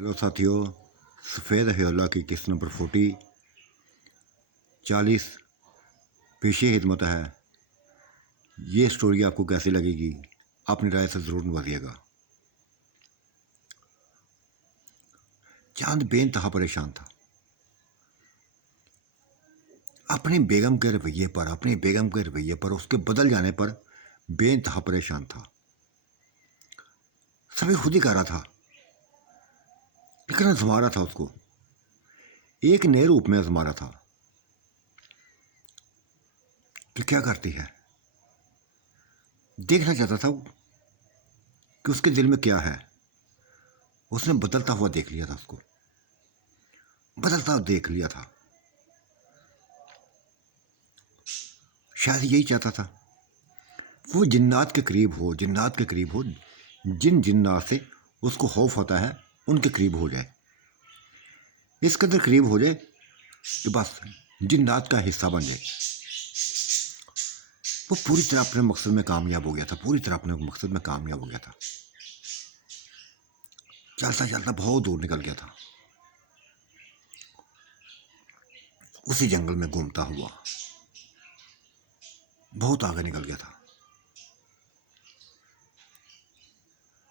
Hello साथियों, सफ़ेद हयोला की किस्त नंबर 40 पेशे खिदमत है। ये स्टोरी आपको कैसी लगेगी, अपनी राय से ज़रूर नवाजिएगा। चांद बेइंतहा परेशान था अपनी बेगम के रवैये पर उसके बदल जाने पर बेइंतहा परेशान था। सभी खुद ही कह रहा था, लेकिन आजमा रहा था, उसको एक नए रूप में आजमा रहा था कि क्या करती है। देखना चाहता था कि उसके दिल में क्या है। उसने बदलता हुआ देख लिया था, उसको बदलता हुआ देख लिया था। शायद यही चाहता था वो जिन्नात के करीब हो, जिन जिन्नात से उसको खौफ होता है उनके करीब हो जाए, इस कदर करीब हो जाए कि बस जिन्नात का हिस्सा बन जाए। वो पूरी तरह अपने मकसद में कामयाब हो गया था। चलता चलता बहुत दूर निकल गया था। उसी जंगल में घूमता हुआ बहुत आगे निकल गया था।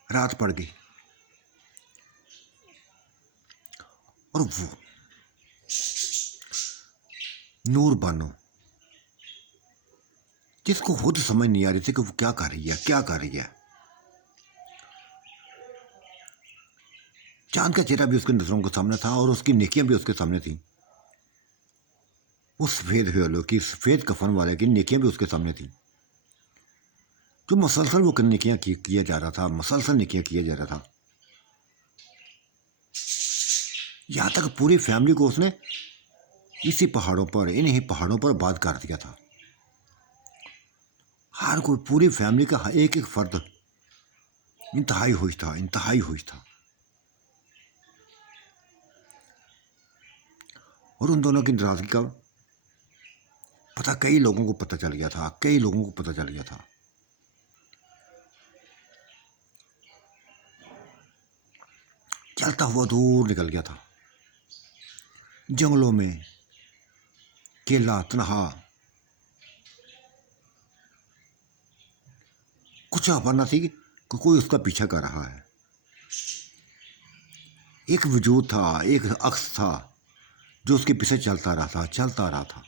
रात पड़ गई और वो नूर बानो, जिसको खुद समझ नहीं आ रही थी कि वो क्या कर रही है। चांद का चेहरा भी उसके नजरों के सामने था और उसकी नेकियां भी उसके सामने थी। उस सफेद हयोले की, सफेद कफन वाले की नेकियां भी उसके सामने थी, जो मसलसल वो नेकियां किया जा रहा था, यहां तक पूरी फैमिली को उसने इन्हीं पहाड़ों पर बात कर दिया था। हर कोई, पूरी फैमिली का एक एक फर्द इंतहाई खुश था। और उन दोनों की नाराजगी का पता कई लोगों को पता चल गया था। चलता हुआ दूर निकल गया था, जंगलों में अकेला तन्हा। कुछ खबर न थी कि कोई उसका पीछा कर रहा है। एक वजूद था, एक अक्स था जो उसके पीछे चलता रहा था।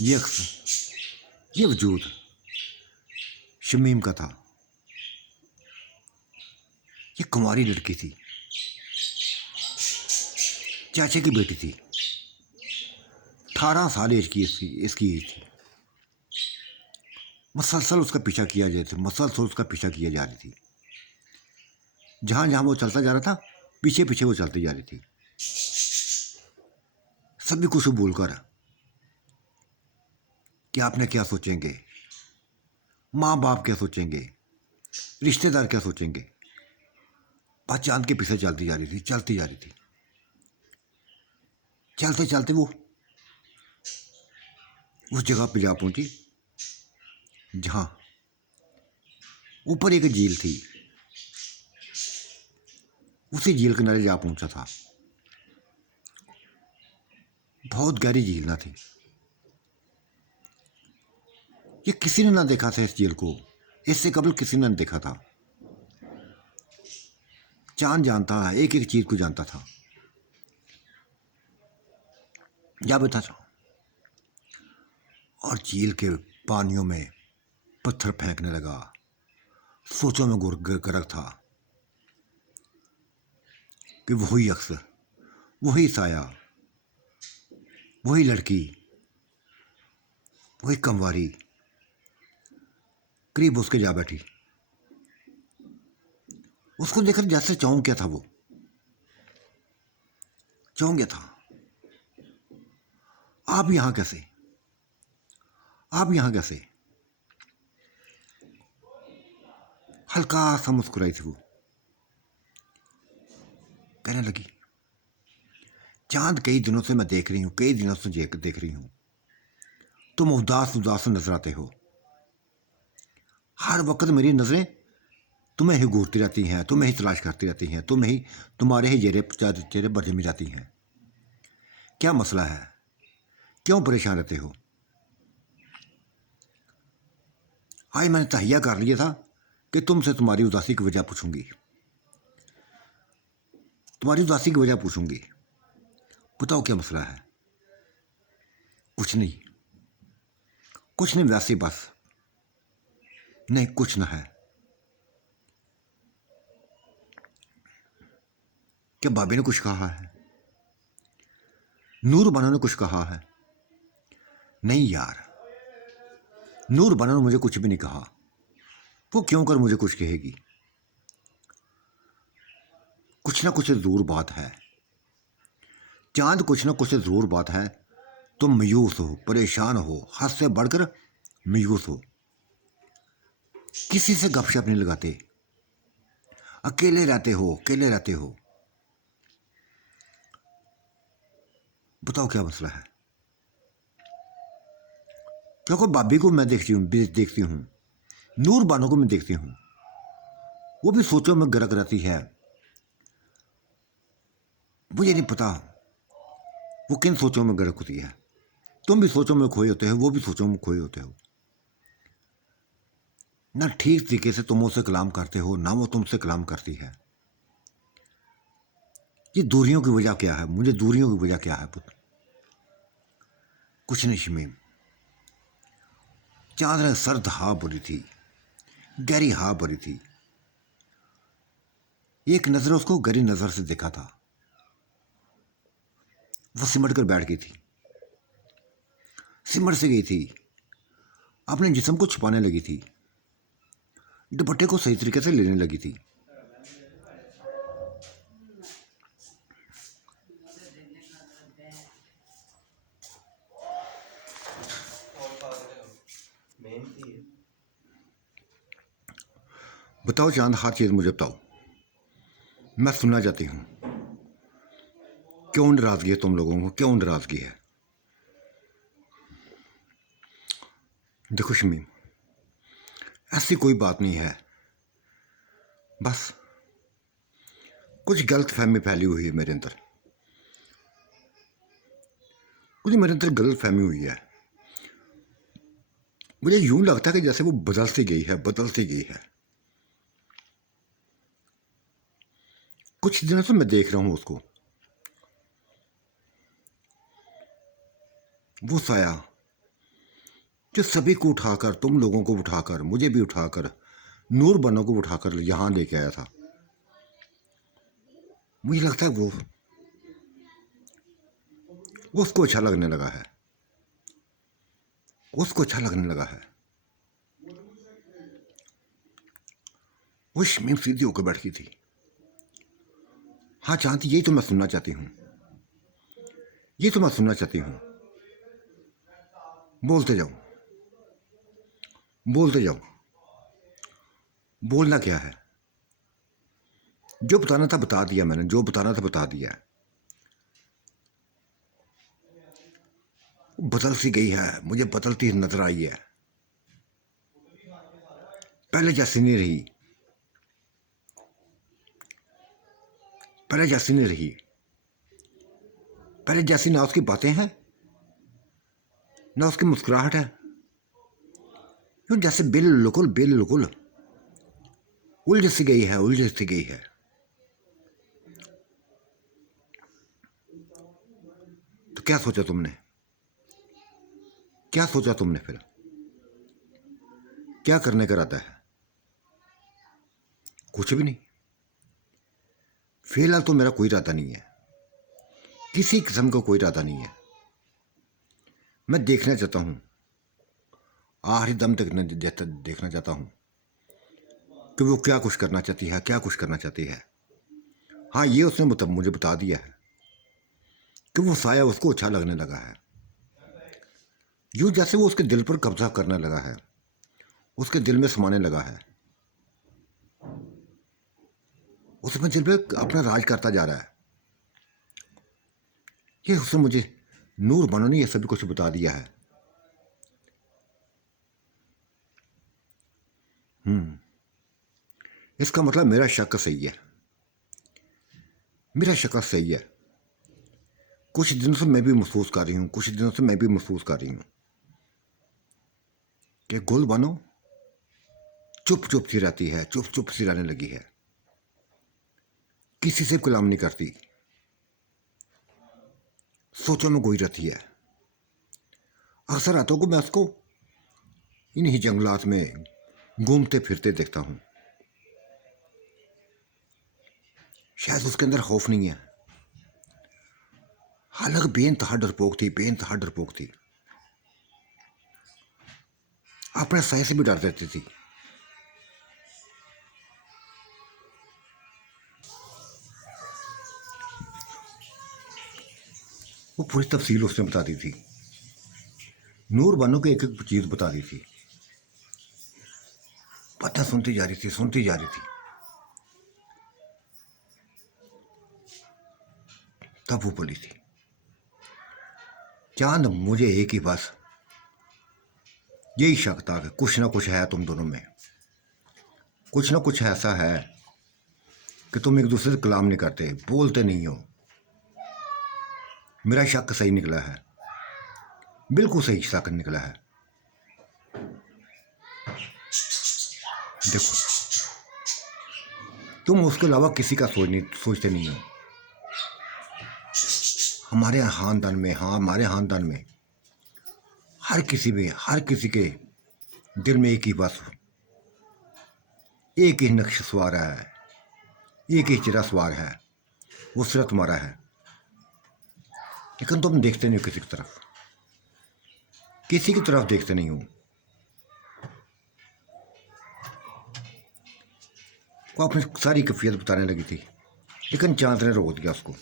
ये अक्स, ये वजूद शमीम का था। ये कुंवारी लड़की थी, चाचे की बेटी थी। 18 साल एज की इसकी एज थी। मसलसल उसका पीछा किया जा रही थी। जहां जहां वो चलता जा रहा था, पीछे पीछे वो चलती जा रही थी। सभी कुछ बोलकर कि आपने क्या सोचेंगे, माँ बाप क्या सोचेंगे, रिश्तेदार क्या सोचेंगे। बस चांद के पीछे चलती जा रही थी। चलते चलते वो उस जगह पे जा पहुंची जहां ऊपर एक झील थी। उसी झील किनारे जा पहुंचा था। बहुत गहरी झील ना थी। ये किसी ने ना देखा था इस झील को, इससे कबल किसी ने देखा था। चांद जानता है, एक एक चीज को जानता था। जा बैठा था और झील के पानियों में पत्थर फेंकने लगा। सोचों में गर्क था कि वही अक्स, वही साया, वही लड़की, वही कंवारी करीब उसके जा बैठी। उसको देखकर जैसे चौंक गया था, वो चौंक गया था। आप यहां कैसे? हल्का सा मुस्कुराई थी वो। कहने लगी, चांद कई दिनों से मैं देख रही हूं, तुम उदास नजर आते हो। हर वक्त मेरी नजरें तुम्हें ही घूरती रहती हैं, तुम्हें ही तलाश करती रहती हैं, तुम्हारे ही चेहरे पर जमी जाती हैं। क्या मसला है? क्यों परेशान रहते हो? आज मैंने तहैया कर लिया था कि तुमसे तुम्हारी उदासी की वजह पूछूंगी, तुम्हारी उदासी की वजह पूछूंगी। बताओ क्या मसला है? कुछ नहीं, कुछ नहीं, वैसे बस। नहीं, कुछ ना है। क्या भाभी ने कुछ कहा है? नूर बानो ने कुछ कहा है? नहीं यार, नूर बानो ने मुझे कुछ भी नहीं कहा। वो क्यों कर मुझे कुछ कहेगी? कुछ ना कुछ जरूर बात है चांद, कुछ ना कुछ जरूर बात है। तुम मायूस हो, परेशान हो, हद से बढ़कर मायूस हो। किसी से गपशप नहीं लगाते, अकेले रहते हो, अकेले रहते हो। बताओ क्या मसला है? क्योंकि भाभी को मैं देखती हूँ, नूर बानो को मैं देखती हूँ, वो भी सोचों में गर्क रहती है। मुझे नहीं पता वो किन सोचों में गर्क होती है। तुम भी सोचों में खोए होते हो, वो भी सोचों में खोए होते हो। ना ठीक तरीके से तुम उससे कलाम करते हो, ना वो तुमसे कलाम करती है। ये दूरियों की वजह क्या है? मुझे दूरियों की वजह क्या है पुत्र? कुछ नहीं शमीम। चादर सर्द हाँ बोली थी, गहरी हाँ बोली थी। एक नजर उसको गहरी नजर से देखा था। वो सिमट कर बैठ गई थी, सिमट से गई थी, अपने जिस्म को छुपाने लगी थी, दुपट्टे को सही तरीके से लेने लगी थी। बताओ चांद, हर चीज मुझे बताओ, मैं सुनना चाहती हूँ। क्यों नाराजगी है तुम लोगों को? क्यों नाराजगी है? देखो शमीम, ऐसी कोई बात नहीं है, बस कुछ गलत फहमी फैली हुई है मेरे अंदर। मुझे मेरे अंदर गलत फहमी हुई है। मुझे यूं लगता है कि जैसे वो बदलती गई है, बदलती गई है। कुछ दिनों से मैं देख रहा हूं उसको, वो साया जो सभी को उठाकर, तुम लोगों को उठाकर, मुझे भी उठाकर, नूर बनो को उठाकर यहां लेके आया था। मुझे लगता है वो उसको अच्छा लगने लगा है, उसको अच्छा लगने लगा है। वो शमीम सीधी होकर बैठ गई थी। हाँ चाहती, यही तो मैं सुनना चाहती हूँ, ये तो मैं सुनना चाहती हूँ। बोलते जाओ, बोलते जाओ। बोलना क्या है? जो बताना था बता दिया मैंने, जो बताना था बता दिया। बदल सी गई है, मुझे बदलती नजर आई है। पहले जैसी नहीं रही, पहले जैसी नहीं रही। पहले जैसी ना उसकी बातें हैं, ना उसकी मुस्कुराहट है। यूं जैसे बिल्कुल बिल्कुल उलझ सी गई है, उलझ सी गई है। तो क्या सोचा तुमने? क्या सोचा तुमने फिर? क्या करने का इरादा है? कुछ भी नहीं। फिलहाल तो मेरा कोई इरादा नहीं है, किसी किस्म का कोई इरादा नहीं है। मैं देखना चाहता हूं, आखिरी दम तक देखना चाहता हूं कि वो क्या कुछ करना चाहती है, क्या कुछ करना चाहती है। हाँ, ये उसने मुझे बता दिया है कि वो साया उसको अच्छा लगने लगा है। यूं जैसे वो उसके दिल पर कब्जा करने लगा है, उसके दिल में समाने लगा है, उसमें दिल पे अपना राज करता जा रहा है। ये उसने मुझे, नूर बानो ने ये सभी कुछ बता दिया है। इसका मतलब मेरा शक सही है, मेरा शक सही है। कुछ दिनों से मैं भी महसूस कर रही हूँ, कुछ दिनों से मैं भी महसूस कर रही हूँ कि गुल बनो चुप चुप सी रहती है, चुप चुप सी रहने लगी है, किसी से कलाम नहीं करती, सोचों में गोई रहती है। अक्सर रातों को मैं उसको इन्हीं जंगलात में घूमते फिरते देखता हूँ। शायद उसके अंदर खौफ नहीं है, हालांकि बेइंतहा डरपोक थी, बेइंतहा डरपोक थी, अपने साय से भी डर देती थी। वो पूरी तफसील उसने बता दी थी, नूर बानो को एक एक चीज बता दी थी। बातें सुनती जा रही थी, सुनती जा रही थी। तब वो बोली थी, चांद मुझे एक ही बस यही शक था कि कुछ ना कुछ है तुम दोनों में, कुछ ना कुछ ऐसा है कि तुम एक दूसरे से कलाम नहीं करते, बोलते नहीं हो। मेरा शक सही निकला है, बिल्कुल सही शक निकला है। देखो, तुम उसके अलावा किसी का सोचते नहीं हो। हमारे खानदान में, हाँ हमारे खानदान में हर किसी के दिल में एक ही बस, एक ही नक्श सवार है, एक ही चिरा सवार है, वो सिर्फ तुम्हारा है। लेकिन तुम देखते नहीं हो किसी की तरफ, किसी की तरफ देखते नहीं हो। वो अपनी सारी कैफियत बताने लगी थी, लेकिन चांद ने रोक दिया उसको।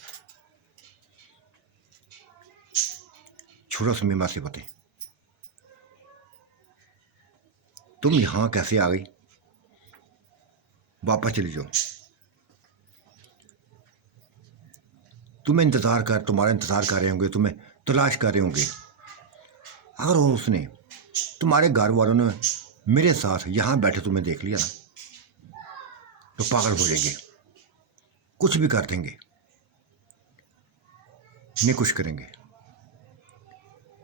छोड़ो समीमा से बातें, तुम यहां कैसे आ गई? वापस चली जाओ। तुम्हारा इंतजार कर रहे होंगे, तुम्हें तलाश कर रहे होंगे। अगर उसने, तुम्हारे घर वालों ने मेरे साथ यहां बैठे तुम्हें देख लिया ना, तो पागल हो जाएंगे, कुछ भी कर देंगे, नहीं कुछ करेंगे,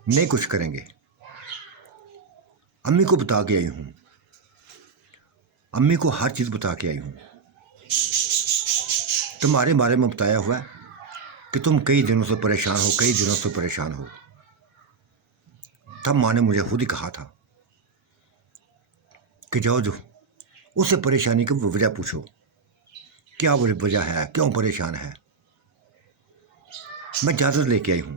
नहीं कुछ करेंगे। अम्मी को बता के आई हूं, अम्मी को हर चीज बता के आई हूं। तुम्हारे बारे में बताया हुआ है कि तुम कई दिनों से परेशान हो, कई दिनों से परेशान हो। तब माँ ने मुझे खुद ही कहा था कि जाओ जो उससे परेशानी की वजह पूछो, क्या वजह है, क्यों परेशान है। मैं इजाजत लेके आई हूं।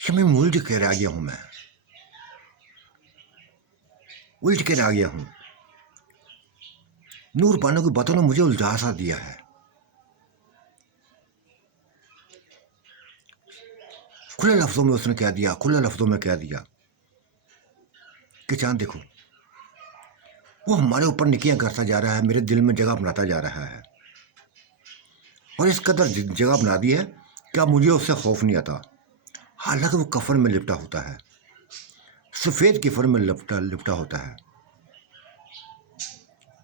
मैं उलझ के रह गया हूं, मैं उलझ के रह गया हूं। नूर बानो की बातों ने मुझे उलझा सा दिया है। खुले लफ्जों में उसने कह दिया, खुले लफ्जों में कह दिया कि चांद देखो, वो हमारे ऊपर निकियां करता जा रहा है, मेरे दिल में जगह बनाता जा रहा है, और इस कदर जगह बना दी है कि अब मुझे उससे खौफ नहीं आता। हालांकि वो कफन में लिपटा होता है, सफ़ेद कफन में लिपटा लिपटा होता है,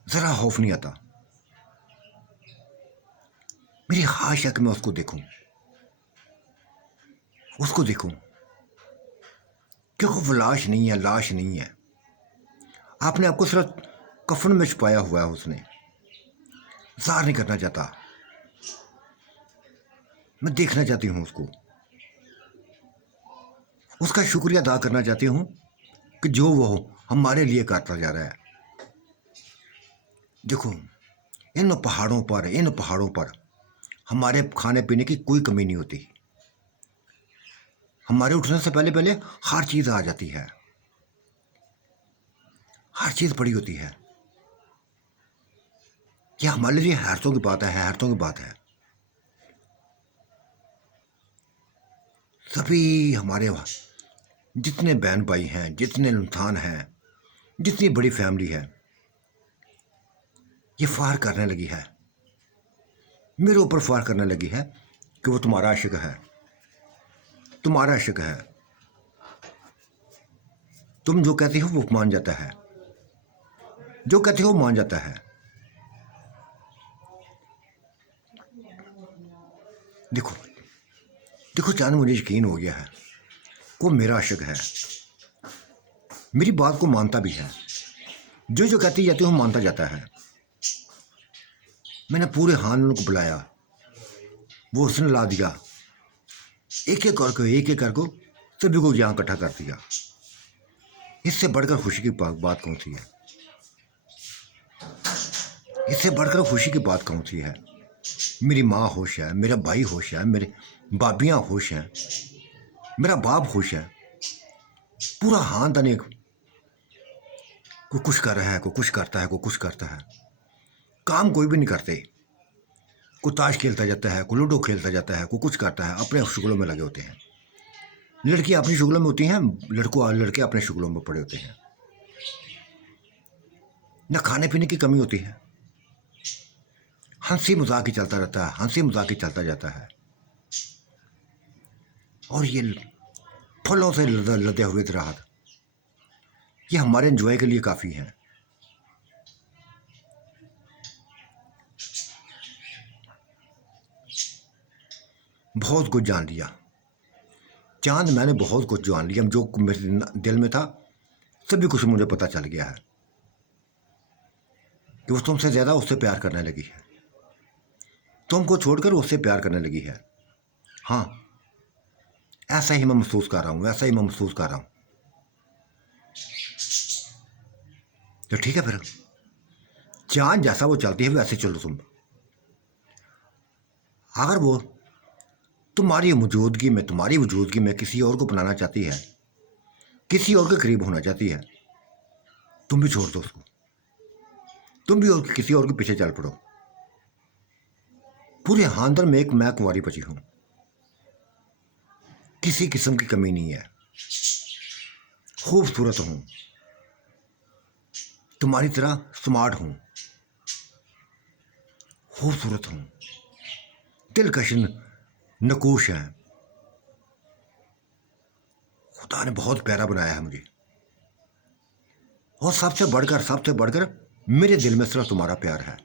ज़रा खौफ नहीं आता। मेरी ख्वाहिश है कि मैं उसको देखूं, उसको देखूं, क्योंकि वो लाश नहीं है, लाश नहीं है। आपने आपको सिर्फ कफन में छुपाया हुआ है, उसने ज़ाहिर नहीं करना चाहता। मैं देखना चाहती हूँ उसको, उसका शुक्रिया अदा करना चाहती हूँ कि जो वो हमारे लिए करता जा रहा है। देखो, इन पहाड़ों पर हमारे खाने पीने की कोई कमी नहीं होती। हमारे उठने से पहले पहले हर चीज़ आ जाती है, हर चीज़ पड़ी होती है। यह हमारे लिए हैरतों की बात है, हैरतों की बात है। सभी हमारे जितने बहन भाई हैं, जितने इंसान हैं, जितनी बड़ी फैमिली है, ये फार करने लगी है, मेरे ऊपर फार करने लगी है कि वो तुम्हारा आशिक है, तुम्हारा आशिक है। तुम जो कहती हो वो मान जाता है, जो कहते हो मान जाता है। देखो देखो चांद, मुझे यकीन हो गया है वो मेरा आशिक है, मेरी बात को मानता भी है, जो जो कहती जाती हूँ मानता जाता है। मैंने पूरे हान को बुलाया, वो उसने ला दिया, एक एक करके सभी को यहाँ इकट्ठा कर दिया। इससे बढ़कर खुशी की बात कौन सी है? इससे बढ़कर खुशी की बात कौन सी है? मेरी माँ खुश है, मेरा भाई खुश है, मेरे भाभियाँ खुश हैं, मेरा बाप खुश है, पूरा खानदान एक कोई कुछ कर रहा है, कोई कुछ करता है, कोई कुछ करता है। काम कोई भी नहीं करते, कोई ताश खेलता जाता है, कोई लूडो खेलता जाता है, कोई कुछ करता है, अपने शुगलों में लगे होते हैं। लड़कियां अपनी शुगलों में होती हैं, लड़के अपने शुगलों में पड़े होते हैं। न खाने पीने की कमी होती है, हंसी मजाक ही चलता रहता है, हंसी मजाक ही चलता जाता है। और ये फलों से लदे हुए राहत, ये हमारे एंजॉय के लिए काफ़ी है। बहुत कुछ जान लिया चांद, मैंने बहुत कुछ जान लिया, जो मेरे दिल में था सभी कुछ मुझे पता चल गया है कि वो तुमसे ज़्यादा उससे प्यार करने लगी है, तुमको छोड़कर उससे प्यार करने लगी है। हाँ, ऐसा ही मैं महसूस कर रहा हूँ, ऐसा ही मैं महसूस कर रहा हूँ। तो ठीक है, फिर चांद जैसा वो चलती है वैसे चलो तुम। अगर वो तुम्हारी वजूदगी में किसी और को बनाना चाहती है, किसी और के करीब होना चाहती है, तुम भी छोड़ दो उसको, तुम भी और किसी और के पीछे चल पड़ो। पूरे खानदान में एक मैं कुंवारी बची हूं, किसी किस्म की कमी नहीं है, खूबसूरत हूं, तुम्हारी तरह स्मार्ट हूं, खूबसूरत हूं, दिलकश नकूश है। खुदा ने बहुत प्यारा बनाया है मुझे, और सबसे बढ़कर मेरे दिल में सिर्फ तुम्हारा प्यार है।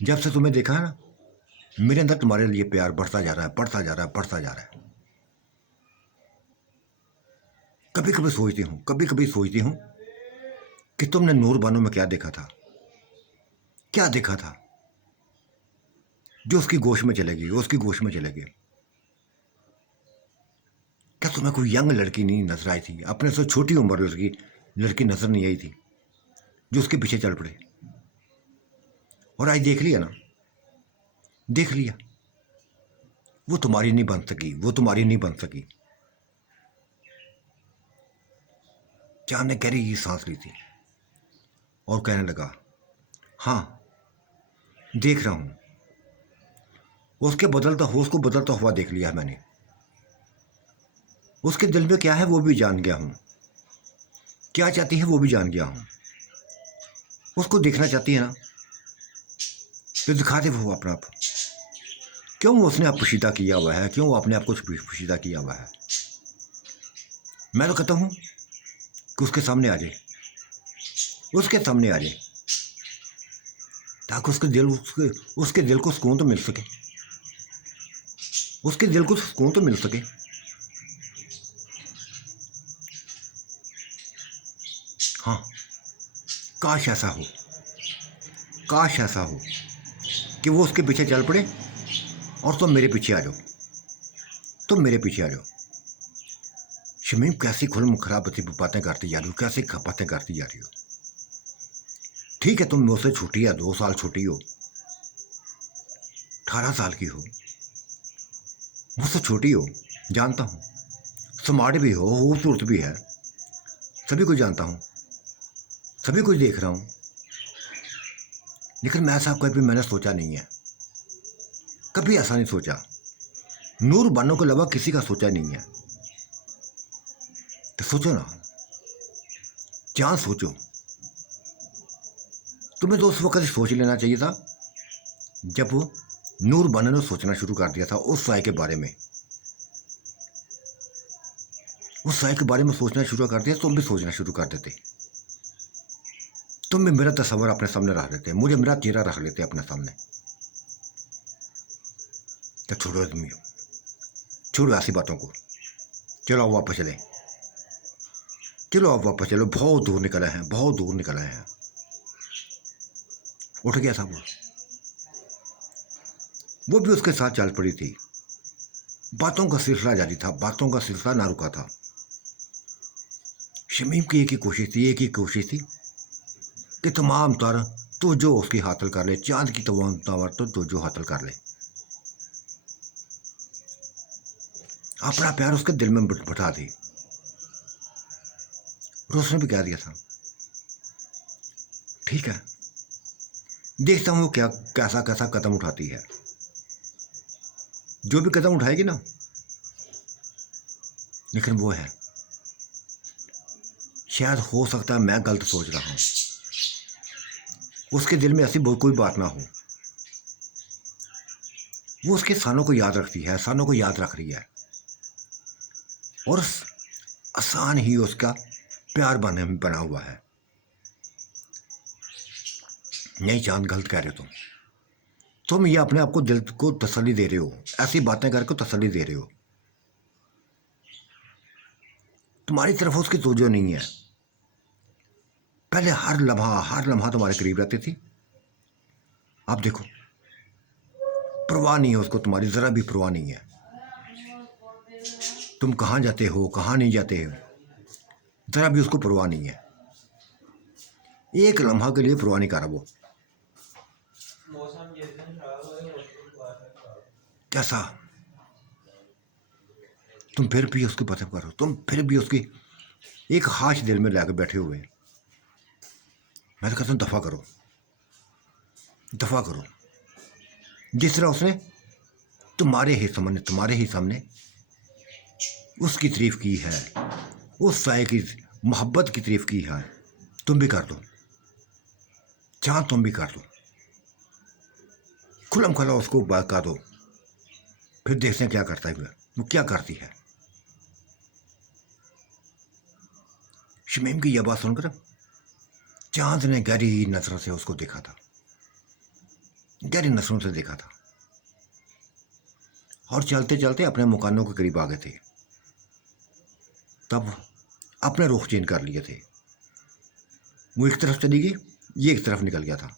जब से तुम्हें देखा है ना, मेरे अंदर तुम्हारे लिए प्यार बढ़ता जा रहा है, बढ़ता जा रहा है, बढ़ता जा रहा है। कभी कभी सोचती हूँ कि तुमने नूर बानो में क्या देखा था, क्या देखा था जो उसकी गोश में चलेगी, उसकी गोश में चलेगी। क्या तुम्हें कोई यंग लड़की नहीं नजर आई थी, अपने से छोटी उम्र लड़की नजर नहीं आई थी जो उसके पीछे चल पड़े? और आज देख लिया ना, देख लिया, वो तुम्हारी नहीं बन सकी, वो तुम्हारी नहीं बन सकी। चांद ने गहरी सांस ली थी और कहने लगा, हाँ देख रहा हूं, उसको बदलता हुआ देख लिया मैंने। उसके दिल में क्या है वो भी जान गया हूं, क्या चाहती है वो भी जान गया हूं। उसको देखना चाहती है ना, तो दिखा दे वो अपना आप। क्यों उसने आप पोशीदा किया हुआ है, क्यों अपने आप को पोशीदा किया हुआ है? मैं तो कहता हूं कि उसके सामने आ जाए, उसके सामने आ जाए, ताकि उसके दिल को सुकून तो मिल सके, उसके दिल को सुकून तो मिल सके। हाँ, काश ऐसा हो, काश ऐसा हो कि वो उसके पीछे चल पड़े और तुम मेरे पीछे आ जाओ, तुम मेरे पीछे आ जाओ। शमीम कैसी खुलम खराब बातें करती जा रही हो, कैसी बातें करती जा रही हो। ठीक है, तुम मुझसे छोटी है, 2 साल छोटी हो, 18 साल की हो, मुझसे छोटी हो, जानता हूँ, स्मार्ट भी हो, खूबसूरत भी है, सभी कुछ जानता हूँ, सभी कुछ देख रहा हूँ। लेकिन मैं ऐसा कभी मैंने सोचा नहीं है, कभी ऐसा नहीं सोचा, नूर बानो के अलावा किसी का सोचा नहीं है। तो सोचो ना, चांद सोचो, तुम्हें तो उस वक्त सोच लेना चाहिए था जब वो नूर बानो ने सोचना शुरू कर दिया था उस साय के बारे में, उस साय के बारे में सोचना शुरू कर दिया, तुम भी सोचना शुरू कर देते। तुम भी मेरा तस्वर अपने सामने रख लेते, मुझे मेरा चेहरा रख लेते अपने सामने। तो छोड़ो तुम, छोड़ो ऐसी बातों को। चलो आप वापस चले, चलो आप वापस चलो। बहुत दूर निकल आए हैं, बहुत दूर निकल आए हैं। उठ गया था वो भी उसके साथ चल पड़ी थी। बातों का सिलसिला जारी था, बातों का सिलसिला ना रुका था। शमीम की एक ही कोशिश थी, एक ही कोशिश थी कि तमाम तर तो जो उसकी हासिल कर ले, चांद की तमाम तावर तो जो हासिल कर ले। अपना प्यार उसके दिल में बिठा दी। और उसने भी कह दिया था ठीक है, देखता हूँ क्या कैसा कैसा कदम उठाती है। जो भी कदम उठाएगी ना, लेकिन वो है, शायद हो सकता है मैं गलत सोच रहा हूँ, उसके दिल में ऐसी कोई बात ना हो। वो उसके सानों को याद रखती है, सानों को याद रख रही है, और आसान ही उसका प्यार बना हुआ है। नहीं चांद, गलत कह रहे हो तुम ये अपने आप को दिल को तसल्ली दे रहे हो, ऐसी बातें करके तसल्ली दे रहे हो। तुम्हारी तरफ उसकी तवज्जो नहीं है। पहले हर लम्हा तुम्हारे करीब रहती थी। आप देखो, परवाह नहीं है उसको, तुम्हारी जरा भी परवाह नहीं है। तुम कहाँ जाते हो, कहाँ नहीं जाते हो, जरा भी उसको परवाह नहीं है। एक लम्हा के लिए परवाह नहीं कर रहा वो। कैसा तुम फिर भी उसकी बातें करो, तुम फिर भी उसकी एक हाश दिल में लाकर बैठे हुए। मैं तो कहता हूँ दफा करो, दफा करो। जिस तरह उसने तुम्हारे ही सामने उसकी तारीफ की है, उस साय की मोहब्बत की तारीफ की है, तुम भी कर दो। चाह तुम भी कर दो, खुलम खुला उसको बहका दो। फिर देखते हैं क्या करता है वो, क्या करती है। शमीम की यह बात सुनकर चांद ने गहरी नजरों से उसको देखा था, गहरी नजरों से देखा था, और चलते चलते अपने मुकानों के करीब आ गए थे। तब अपने रुख चेंज कर लिए थे। वो एक तरफ चली गई, ये एक तरफ निकल गया था।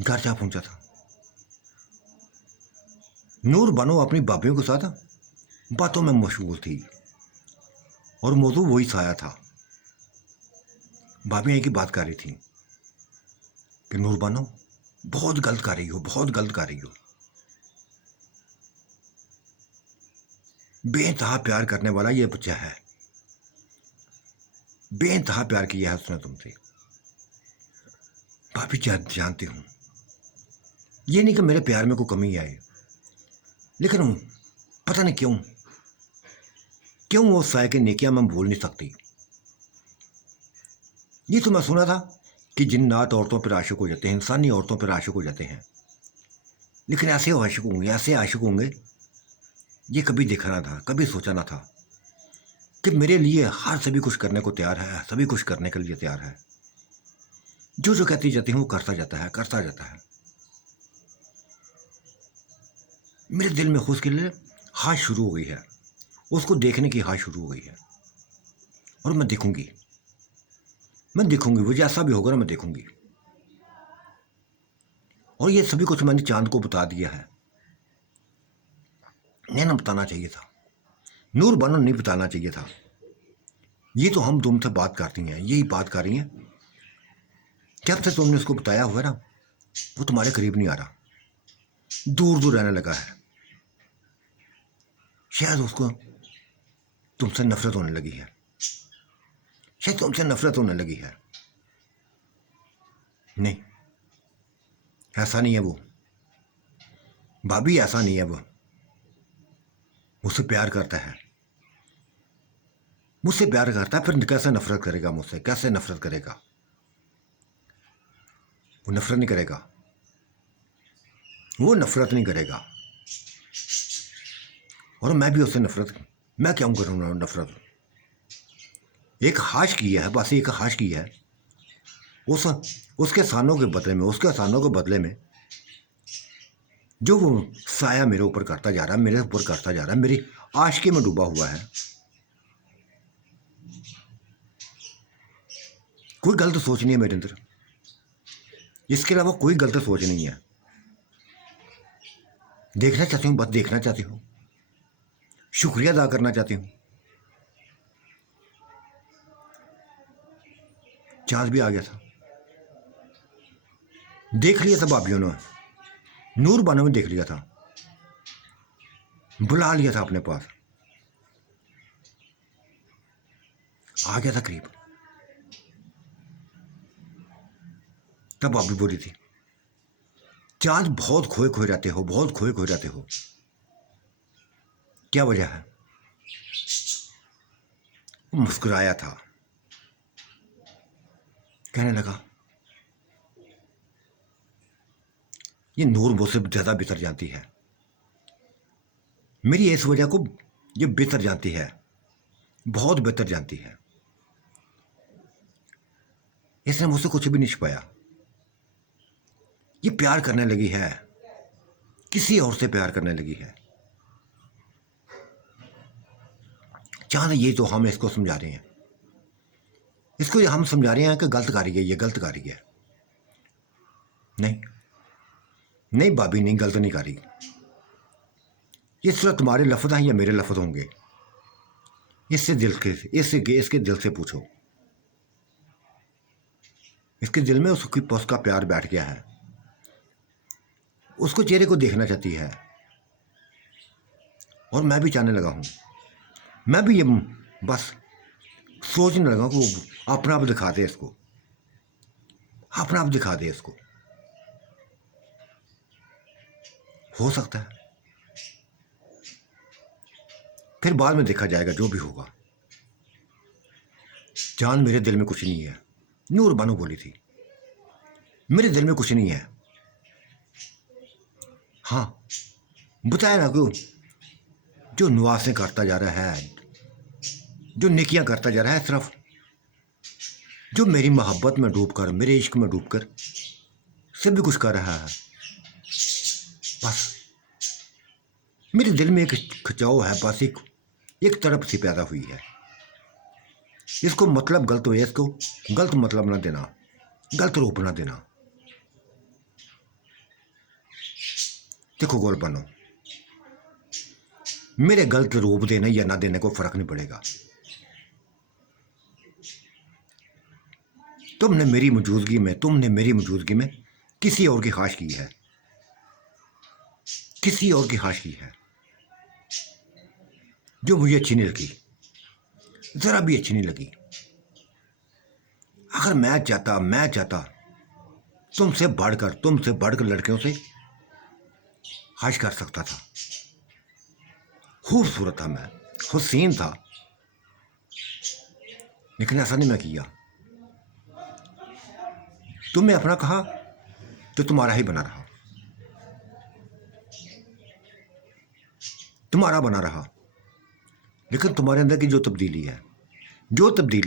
घर जा पहुंचा था। नूर बानो अपनी भाभीियों के साथ बातों में मशगूल थी, और मौजू वही साया था। भाभी एक ही बात कर रही थी कि नूर बानो बहुत गलत कर रही हो, बहुत गलत कर रही हो। बेइंतहा प्यार करने वाला ये बच्चा है, बेइंतहा प्यार किया है उसने तुमसे। भाभी जानती हूं, ये नहीं कि मेरे प्यार में कोई कमी आई, लेकिन पता नहीं क्यों क्यों वो साय के नेकियां मैं भूल नहीं सकती। ये तो मैं सुना था कि जिन्नात औरतों पर आशिक हो जाते हैं, इंसानी औरतों पर आशिक हो जाते हैं, लेकिन ऐसे आशिक होंगे, ऐसे आशिक होंगे, ये कभी देखा ना था, कभी सोचा ना था कि मेरे लिए हर सभी कुछ करने को तैयार है, सभी कुछ करने के लिए तैयार है। जो जो कहती जाती हूँ वो करता जाता है, करता जाता है। मेरे दिल में उसके लिए हाथ शुरू हो गई है, उसको देखने की हाथ शुरू हो गई है, और मैं देखूंगी वो जैसा भी होगा ना, मैं देखूंगी। और ये सभी कुछ मैंने चांद को बता दिया है, नहीं ना बताना चाहिए था, नूर बानो नहीं बताना चाहिए था। ये तो हम तुमसे बात करती हैं, यही बात कर रही हैं। जब से तुमने उसको बताया हुआ ना, वो तुम्हारे करीब नहीं आ रहा, दूर दूर रहने लगा है। शायद उसको तुमसे नफरत होने लगी है, शायद तुमसे नफरत होने लगी है। नहीं, ऐसा नहीं है वो भाभी, ऐसा नहीं है वो। मुझसे प्यार करता है, मुझसे प्यार करता है, फिर कैसे नफरत करेगा मुझसे, कैसे नफरत करेगा? वो नफरत नहीं करेगा, वो नफरत नहीं करेगा, और मैं भी उससे नफरत, मैं क्यों करूँ नफरत। एक हाश किया है, बस एक हाश किया है, उसके सानों के बदले में, उसके सानों के बदले में जो वो साया मेरे ऊपर करता जा रहा है, मेरे ऊपर करता जा रहा है, मेरी आशिकी में डूबा हुआ है। कोई गलत सोच नहीं है मेरे अंदर, इसके अलावा कोई गलत सोच नहीं है। देखना चाहती हूँ, बस देखना चाहती हूँ, शुक्रिया अदा करना चाहती हूँ। चांद भी आ गया था, देख लिया था भाभीयों ने, नूर बानो ने देख लिया था, बुला लिया था अपने पास, आ गया था करीब। तब भाभी बोली थी, चांद बहुत खोए खोए रहते हो, बहुत खोए खोए रहते हो, क्या वजह है। वो मुस्कुराया था, कहने लगा ये नूर मुझसे ज़्यादा बितर जाती है, मेरी इस वजह को ये बेहतर जानती है, बहुत बेहतर जानती है। इसने मुझसे कुछ भी नहीं छुपाया, ये प्यार करने लगी है, किसी और से प्यार करने लगी है। चांद ये तो हम इसको समझा रहे हैं, इसको हम समझा रहे हैं कि गलत कर रही है, ये गलत कर रही है। नहीं नहीं भाभी, नहीं गलत नहीं कर रही, ये सिर्फ तुम्हारे लफ्ज़ हैं या मेरे लफ्ज़ होंगे, इससे दिल के इसके दिल से पूछो, इसके दिल में उसका प्यार बैठ गया है, उसको चेहरे को देखना चाहती है, और मैं भी चाहने लगा हूँ, मैं भी ये बस सोचने लगा कि वो अपना आप दिखा दे इसको, अपना आप दिखा दे इसको। हो सकता है फिर बाद में देखा जाएगा, जो भी होगा। चांद मेरे दिल में कुछ नहीं है, नूर बानो बोली थी, मेरे दिल में कुछ नहीं है। हाँ बताया ना क्यों, जो नवासें करता जा रहा है, जो नेकियां करता जा रहा है, सिर्फ जो मेरी मोहब्बत में डूबकर, मेरे इश्क में डूबकर सभी कुछ कर रहा है, बस मेरे दिल में एक खिंचाव है, बस एक तड़प सी पैदा हुई है। इसको मतलब गलत हो, इसको गलत मतलब ना देना, गलत रूप ना देना। देखो गोल बनो, मेरे गलत रूप देने या ना देने को फर्क नहीं पड़ेगा। तुमने मेरी मौजूदगी में किसी और की ख्वाहिश की है, किसी और की ख्वाहिश की है, जो मुझे अच्छी नहीं लगी, ज़रा भी अच्छी नहीं लगी। अगर मैं चाहता तुमसे बढ़कर लड़कियों से ख्वाहिश कर सकता था। खूबसूरत था मैं, हुसैन था, लेकिन ऐसा नहीं मैं किया। तुमने अपना कहा तो तुम्हारा ही बना रहा, तुम्हारा बना रहा, लेकिन तुम्हारे अंदर की जो तब्दीली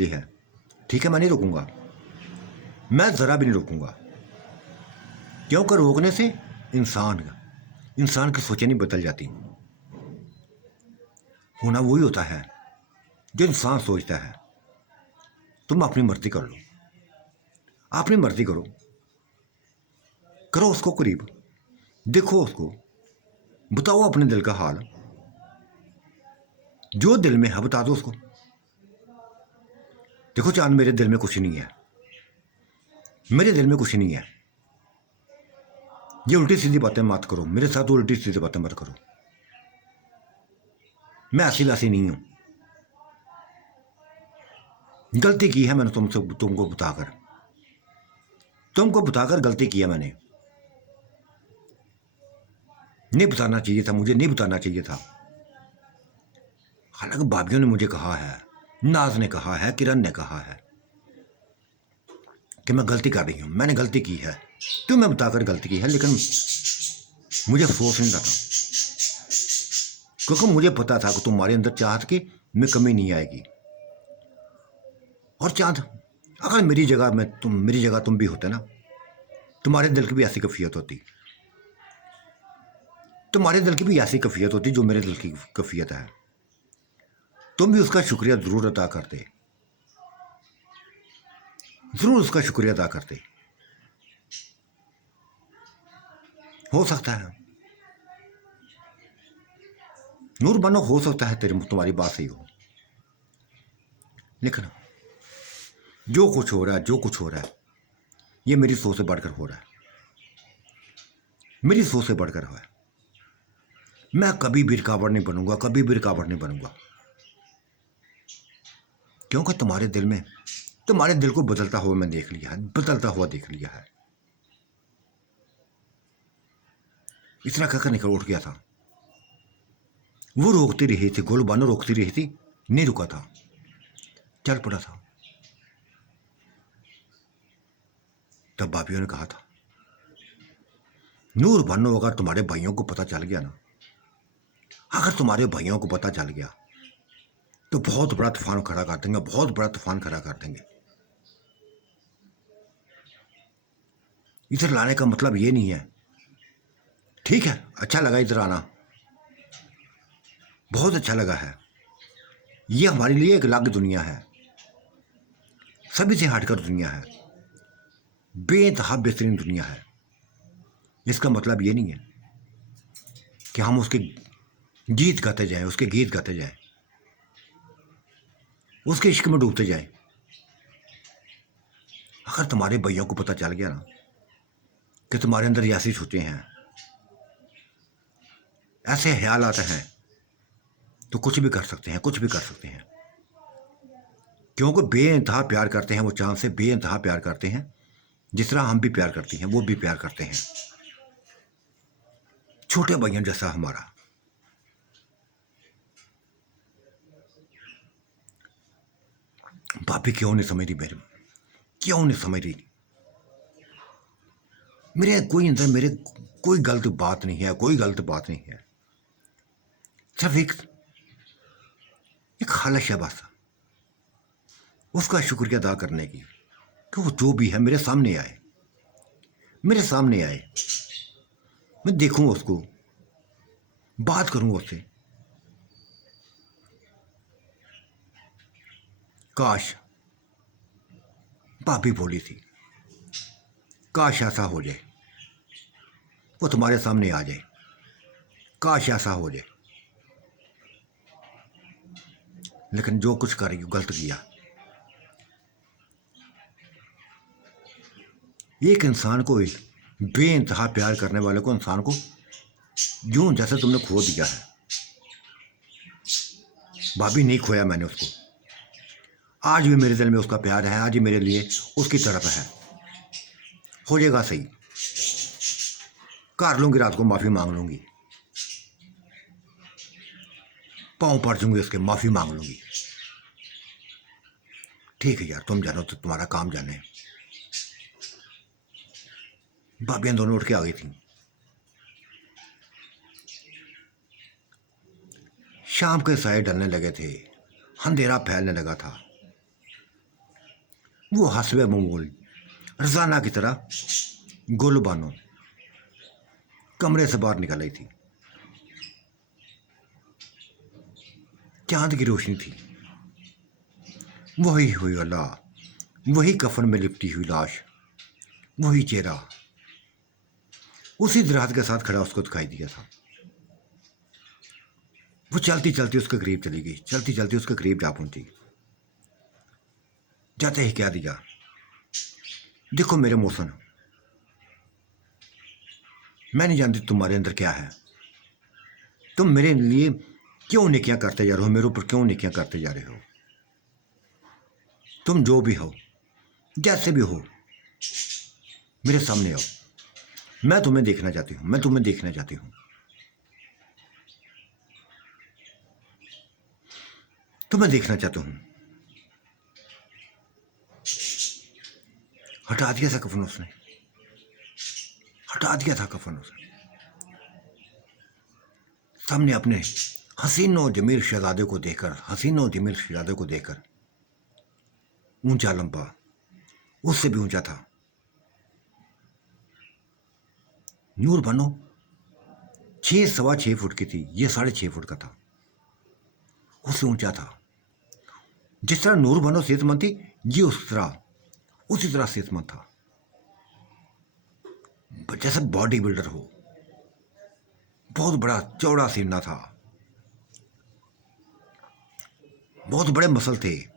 है, ठीक है, मैं नहीं रोकूंगा, मैं ज़रा भी नहीं रोकूंगा, क्योंकि रोकने से इंसान की सोचें नहीं बदल जाती। होना वही होता है जो इंसान सोचता है। तुम अपनी मर्जी कर लो, अपनी मर्जी करो उसको करीब, देखो उसको, बताओ अपने दिल का हाल, जो दिल में है बता दो उसको। देखो चांद, मेरे दिल में कुछ नहीं है, मेरे दिल में कुछ नहीं है। ये उल्टी सीधी बातें मत करो मेरे साथ, उल्टी सीधी बातें मत करो, मैं ऐसी वैसी नहीं हूं। गलती की है मैंने तुमको बताकर गलती की है मैंने, नहीं बताना चाहिए था, मुझे नहीं बताना चाहिए था। हालांकि भाभीियों ने मुझे कहा है, नाज ने कहा है, किरण ने कहा है कि मैं गलती कर रही हूं, मैंने गलती की है, तुम्हें बताकर गलती की है, लेकिन मुझे अफसोस नहीं था, क्योंकि मुझे पता था कि तुम्हारे अंदर चाहत की में कमी नहीं आएगी। और चांद, अगर मेरी जगह तुम भी होते ना, तुम्हारे दिल की भी ऐसी कैफियत होती, तुम्हारे दिल की भी ऐसी कैफियत होती जो मेरे दिल की कैफियत है। तुम भी उसका शुक्रिया जरूर अदा करते, जरूर उसका शुक्रिया अदा करते। हो सकता है नूर बनो, हो सकता है तुम्हारी बात सही हो, लेकिन जो कुछ हो रहा है, जो कुछ हो रहा है, ये मेरी सोच से बढ़कर हो रहा है, मेरी सोच से बढ़कर हुआ है। मैं कभी भी रुकावट नहीं बनूंगा, कभी भी रुकावट नहीं बनूंगा, क्योंकि तुम्हारे दिल को बदलता हुआ मैं देख लिया है, बदलता हुआ देख लिया है। इतना कहकर निकल उठ गया था। वो रोकती रही थी, गोलबानो रोकती रही थी, नहीं रुका था, चल पड़ा था। तब भाभीियों ने कहा था, नूर बानो, अगर तुम्हारे भाइयों को पता चल गया ना, अगर तुम्हारे भाइयों को पता चल गया तो बहुत बड़ा तूफान खड़ा कर देंगे, बहुत बड़ा तूफान खड़ा कर देंगे। इधर लाने का मतलब ये नहीं है, ठीक है, अच्छा लगा इधर आना, बहुत अच्छा लगा है। ये हमारे लिए एक अलग दुनिया है, सभी से हटकर दुनिया है, बेतहा बेहतरीन दुनिया है। इसका मतलब ये नहीं है कि हम उसके गीत गाते जाएं, उसके गीत गाते जाएं, उसके इश्क में डूबते जाएं। अगर तुम्हारे भैया को पता चल गया ना कि तुम्हारे अंदर ऐसी सोचें हैं, ऐसे ख्याल आते हैं, तो कुछ भी कर सकते हैं, कुछ भी कर सकते हैं, क्योंकि बेइंतहा प्यार करते हैं वो, चांद से बेइंतहा प्यार करते हैं, जिस तरह हम भी प्यार करते हैं, वो भी प्यार करते हैं, छोटे भाइयों जैसा हमारा। भाभी क्यों नहीं समझ रही मेरी, क्यों नहीं समझ रही? मेरे कोई गलत बात नहीं है, कोई गलत बात नहीं है, सिर्फ एक ख्वाहिश है बस, उसका शुक्रिया अदा करने की, कि वो जो भी है मेरे सामने आए, मेरे सामने आए, मैं देखूं उसको, बात करूं उससे। काश, भाभी बोली थी, काश ऐसा हो जाए, वो तुम्हारे सामने आ जाए, काश ऐसा हो जाए। लेकिन जो कुछ कर रही हो गलत किया। एक इंसान को, बेइंतहा प्यार करने वाले को, इंसान को यूं जैसे तुमने खो दिया है। भाभी नहीं खोया मैंने उसको, आज भी मेरे दिल में उसका प्यार है, आज ही मेरे लिए उसकी तरफ है। हो जाएगा सही, कर लूंगी, रात को माफ़ी मांग लूंगी, पाँव पड़ जाऊंगी उसके, माफ़ी मांग लूंगी। ठीक है यार, तुम जानो तो तुम्हारा काम जाने। भाभियाँ दोनों उठ के आ गई थी। शाम के साए डलने लगे थे, अंधेरा फैलने लगा था। वो हस्बे मामूल रजाना की तरह गुलबानो कमरे से बाहर निकल आई थी। चांद की रोशनी थी, वही हुई अल्लाह, वही कफन में लिपटी हुई लाश, वही चेहरा उसी दराहत के साथ खड़ा उसको दिखाई दिया था। वो चलती चलती उसके करीब चली गई, चलती चलती उसके करीब जा पहुंची। जाते ही क्या दिया, देखो मेरे मोहसन, मैं नहीं जानती तुम्हारे अंदर क्या है, तुम मेरे लिए क्यों नेकियां करते जा रहे हो, मेरे ऊपर क्यों नेकियां करते जा रहे हो। तुम जो भी हो, जैसे भी हो, मेरे सामने आओ, मैं तुम्हें देखना चाहती हूँ, मैं तुम्हें देखना चाहती हूँ, तुम्हें देखना चाहती हूँ। हटा दिया था कफन उसने, हटा दिया था कफन उसने। सामने अपने हसीन और जमील शहजादे को देखकर, हसीन और जमील शहजादे को देखकर, ऊंचा लंबा, उससे भी ऊंचा था। नूर बनो 6 सवा 6 फुट की थी, ये 6.5 फुट का था, उससे ऊंचा था। जिस तरह नूर बनो सेहतमंद थी, ये उसी तरह सेहतमंद था, जैसे बॉडी बिल्डर हो। बहुत बड़ा चौड़ा सीना था, बहुत बड़े मसल थे।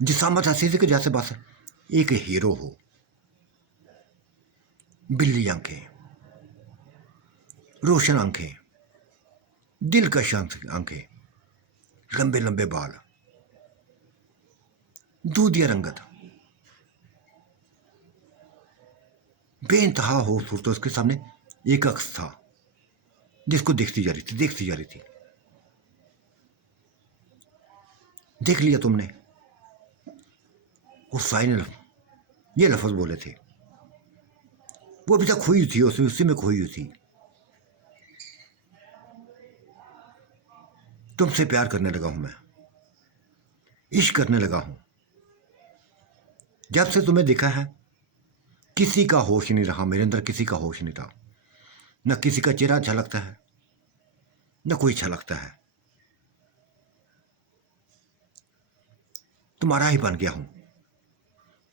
जिसामत ऐसी थी कि जैसे बस एक हीरो हो। बिल्ली आंखें, रोशन आंखें, दिलकश आंखें, लंबे लंबे बाल, दूधिया रंगत, बेइंतहा खूबसूरत। उसके सामने एक अक्स था जिसको देखती जा रही थी। देख लिया तुमने? उस साई ने ये लफ्ज बोले थे। वो अभी तक खोई थी, उसी में खोई हुई थी। तुमसे प्यार करने लगा हूं मैं, इश्क करने लगा हूं। जब से तुम्हें देखा है, किसी का होश नहीं रहा मेरे अंदर, किसी का होश नहीं था। न किसी का चेहरा अच्छा लगता है, न कोई अच्छा लगता है। तुम्हारा ही बन गया हूं,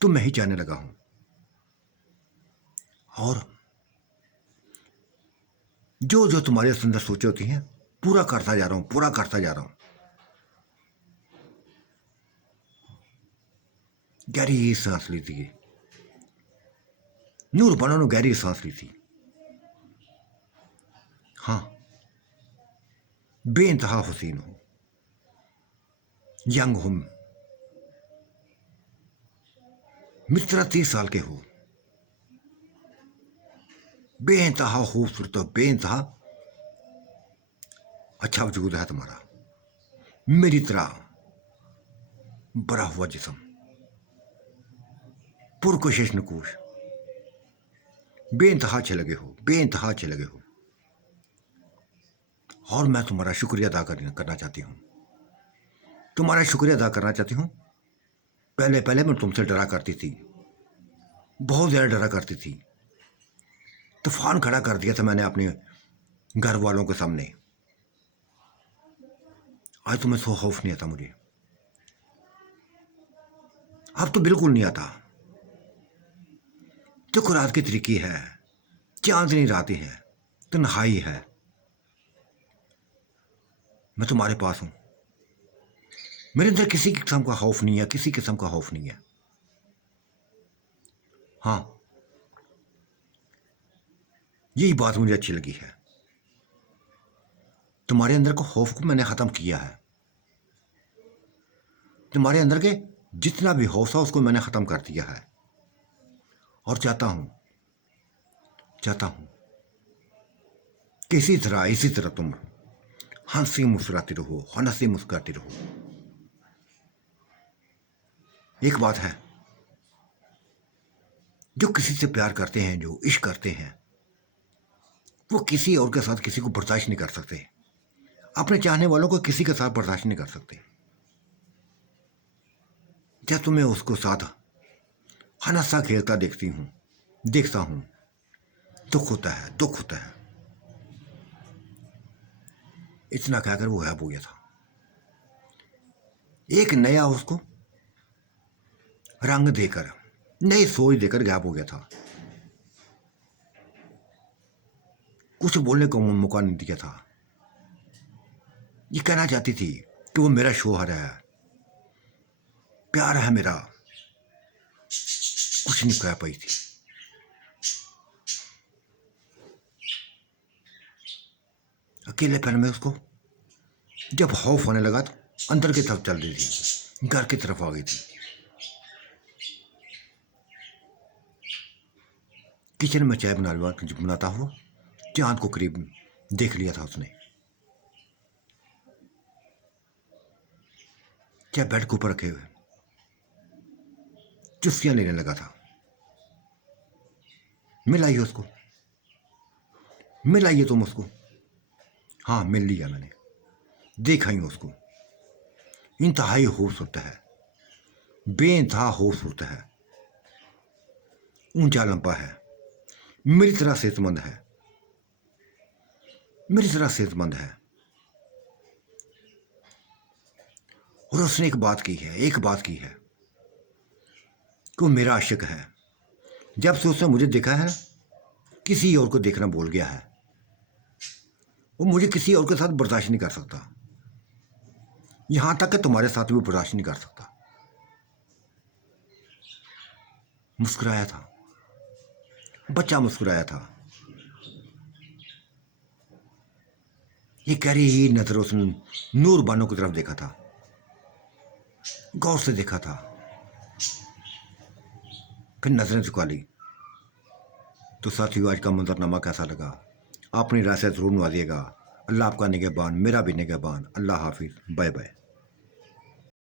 तुम मैं ही जाने लगा हूं। और जो जो तुम्हारे अंदर सोचे होती हैं, पूरा करता जा रहा हूं, पूरा करता जा रहा हूं। गहरी सांस ली थी नूर बनो ने, गहरी सांस ली थी। हाँ, बेइंतहा हुसीन हो, यंग हो, मित्र 30 साल के हो, बेइंतहा खूबसूरत हो, बेइंतहा अच्छा वजूद है तुम्हारा। मेरी तरह बड़ा हुआ जिस्म, पुरकोशिश नकूश, बेइंतहा अच्छे लगे हो, बेइंतहा अच्छे लगे हो। और मैं तुम्हारा शुक्रिया अदा करना चाहती हूँ, तुम्हारा शुक्रिया अदा करना चाहती हूँ। पहले पहले मैं तुमसे डरा करती थी, बहुत ज़्यादा डरा करती थी। तूफान खड़ा कर दिया था मैंने अपने घर वालों के सामने। आज तुम्हें सो खौफ नहीं आता मुझे, अब तो बिल्कुल नहीं आता। दुख रात की तरीकी है, चांदनी रातें है, तन्हाई है, मैं तुम्हारे पास हूं। मेरे अंदर किसी किस्म का खौफ नहीं है, किसी किस्म का खौफ नहीं है। हाँ, यही बात मुझे अच्छी लगी है। तुम्हारे अंदर को खौफ को मैंने ख़त्म किया है। तुम्हारे अंदर के जितना भी खौफ था उसको मैंने ख़त्म कर दिया है। और चाहता हूं कि इसी तरह तुम हंसी मुस्कुराती रहो, हंसी मुस्कुराती रहो। एक बात है, जो किसी से प्यार करते हैं, जो इश्क करते हैं, वो किसी और के साथ किसी को बर्दाश्त नहीं कर सकते। अपने चाहने वालों को किसी के साथ बर्दाश्त नहीं कर सकते। जब तुम्हें उसको साथ हंसा खेलता देखता हूं, दुख होता है, दुख होता है। इतना कहकर वो गायब हो गया था। एक नया उसको रंग देकर, नई सोच देकर गायब हो गया था। कुछ बोलने को मौका नहीं दिया था। ये कहना चाहती थी कि वो मेरा शोहर है, प्यार है मेरा, कुछ नहीं कह पाई थी। अकेलेपन में उसको जब खौफ होने लगा तो अंदर की तरफ चल रही थी, घर की तरफ आ गई थी। किचन में चाय बनाता हुआ चांद को करीब देख लिया था उसने। चाय बेड के ऊपर रखे हुए चुस्कियां लेने लगा था। मिलाइए तुम उसको, हाँ, मिल लिया मैंने, देखा ही उसको। इंतहाई खूबसूरत है, बेइंतहा खूबसूरत है, ऊंचा लंबा है, मेरी तरह सेहतमंद है, मेरी तरह सेहतमंद है। और उसने एक बात की है, एक बात की है कि वो मेरा आशिक है। जब से उसने मुझे देखा है, किसी और को देखना भूल गया है। वो मुझे किसी और के साथ बर्दाश्त नहीं कर सकता, यहां तक कि तुम्हारे साथ भी बर्दाश्त नहीं कर सकता। मुस्कुराया था, बच्चा मुस्कुराया था। ये गहरी नजरों से नूर बानो की तरफ देखा था, गौर से देखा था, फिर नजरें झुका ली। तो साथियों, आज का मंजरनामा कैसा लगा? अपनी राय से जरूर नवाजिएगा। अल्लाह आपका निगहबान, मेरा भी निगहबान। अल्लाह हाफिज, बाय बाय।